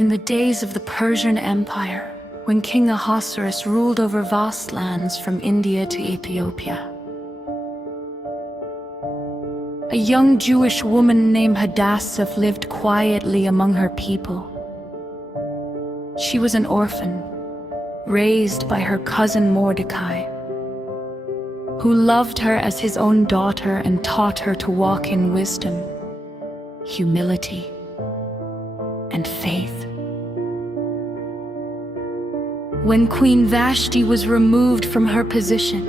In the days of the Persian Empire, when King Ahasuerus ruled over vast lands from India to Ethiopia, a young Jewish woman named Hadassah lived quietly among her people. She was an orphan, raised by her cousin Mordecai, who loved her as his own daughter and taught her to walk in wisdom, humility, and faith. When Queen Vashti was removed from her position,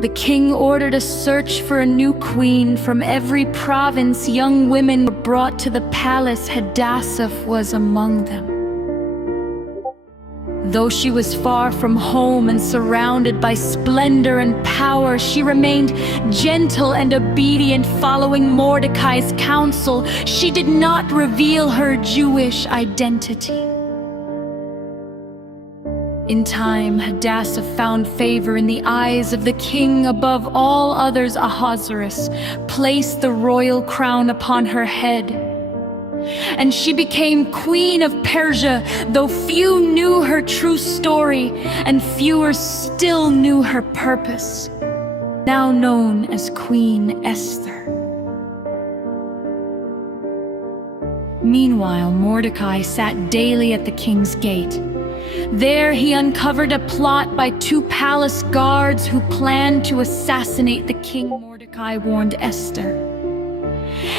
the king ordered a search for a new queen. From every province, young women were brought to the palace. Hadassah was among them. Though she was far from home and surrounded by splendor and power, she remained gentle and obedient, following Mordecai's counsel. She did not reveal her Jewish identity. In time, Hadassah found favor in the eyes of the king. Above all others, Ahasuerus placed the royal crown upon her head, and she became Queen of Persia, though few knew her true story, and fewer still knew her purpose, now known as Queen Esther. Meanwhile, Mordecai sat daily at the king's gate. There he uncovered a plot by two palace guards who planned to assassinate the king. Mordecai warned Esther,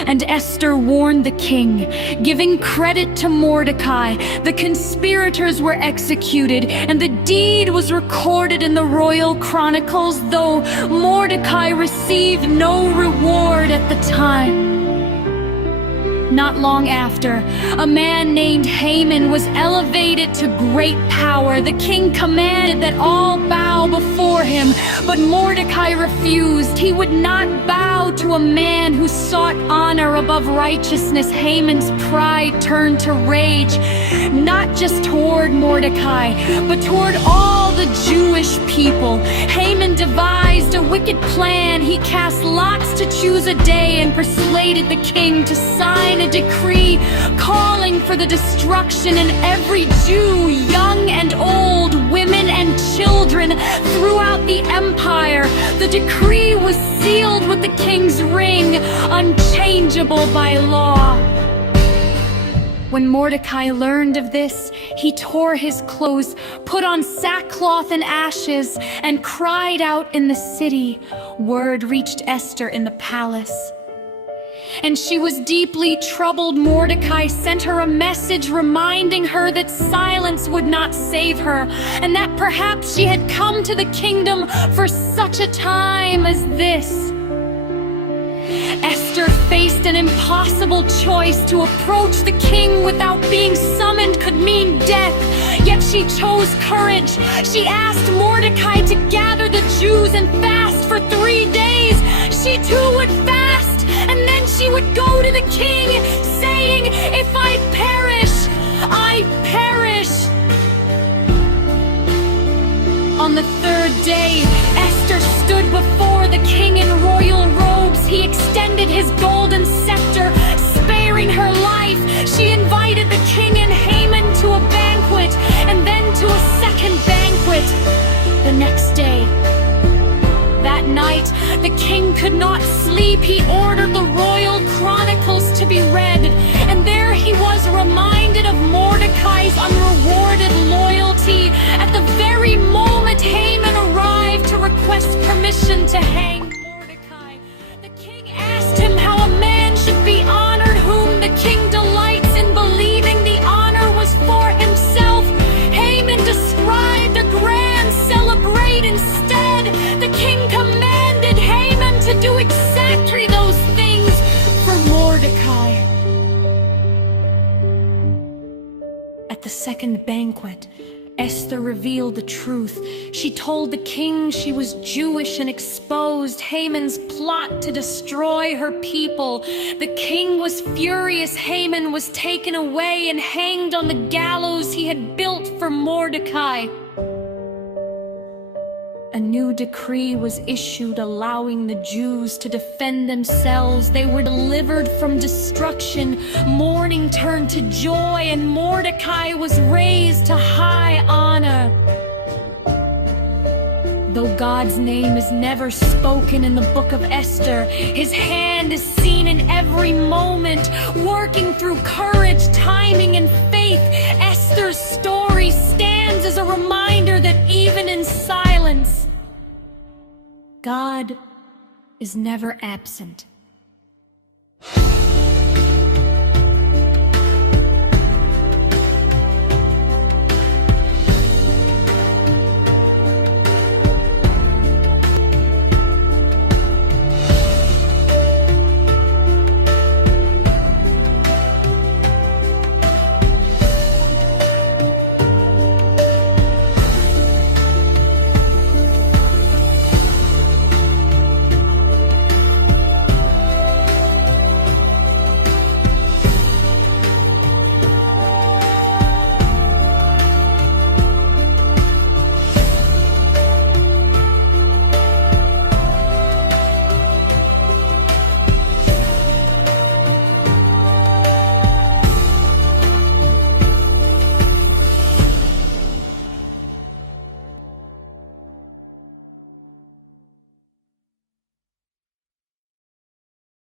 and Esther warned the king, giving credit to Mordecai. The conspirators were executed, and the deed was recorded in the royal chronicles, though Mordecai received no reward at the time. Not long after, a man named Haman was elevated to great power. The king commanded that all bow before him, but Mordecai refused. He would not bow to a man who sought honor above righteousness. Haman's pride turned to rage, not just toward Mordecai, but toward all the Jewish people. Haman devised a wicked plan. He cast lots to choose a day and persuaded the king to sign a decree calling for the destruction of every Jew, young and old, women and children, throughout the empire. The decree was sealed with the king's ring, unchangeable by law. When Mordecai learned of this, he tore his clothes, put on sackcloth and ashes, and cried out in the city. Word reached Esther in the palace, and she was deeply troubled. Mordecai sent her a message reminding her that silence would not save her, and that perhaps she had come to the kingdom for such a time as this. Esther faced an impossible choice. To approach the king without being summoned could mean death, yet she chose courage. She asked Mordecai to gather the Jews and fast for 3 days. She too would fast, and then she would go to the king, saying, "If I perish, I perish." On the 3rd day, Esther stood before the king in royal robes. He extended his golden scepter, sparing her life. She invited the king and Haman to a banquet, and then to a second banquet the next day. That night, the king could not sleep. He ordered the royal chronicles to be read, and there he was reminded of Mordecai's unrewarded loyalty. At the very moment Haman arrived to request permission to hang Mordecai, the king asked him how a man should be honored whom the king delights in believing the honor was for himself. Haman described a grand celebration. Instead, the king commanded Haman to do exactly those things for Mordecai. At the second banquet, Esther revealed the truth. She told the king she was Jewish and exposed Haman's plot to destroy her people. The king was furious. Haman was taken away and hanged on the gallows he had built for Mordecai. A new decree was issued allowing the Jews to defend themselves. They were delivered from destruction. Mourning turned to joy, and Mordecai was raised to high honor. Though God's name is never spoken in the book of Esther, His hand is seen in every moment, working through courage, timing, and faith. Esther's story stands as a reminder that even in silence, God is never absent.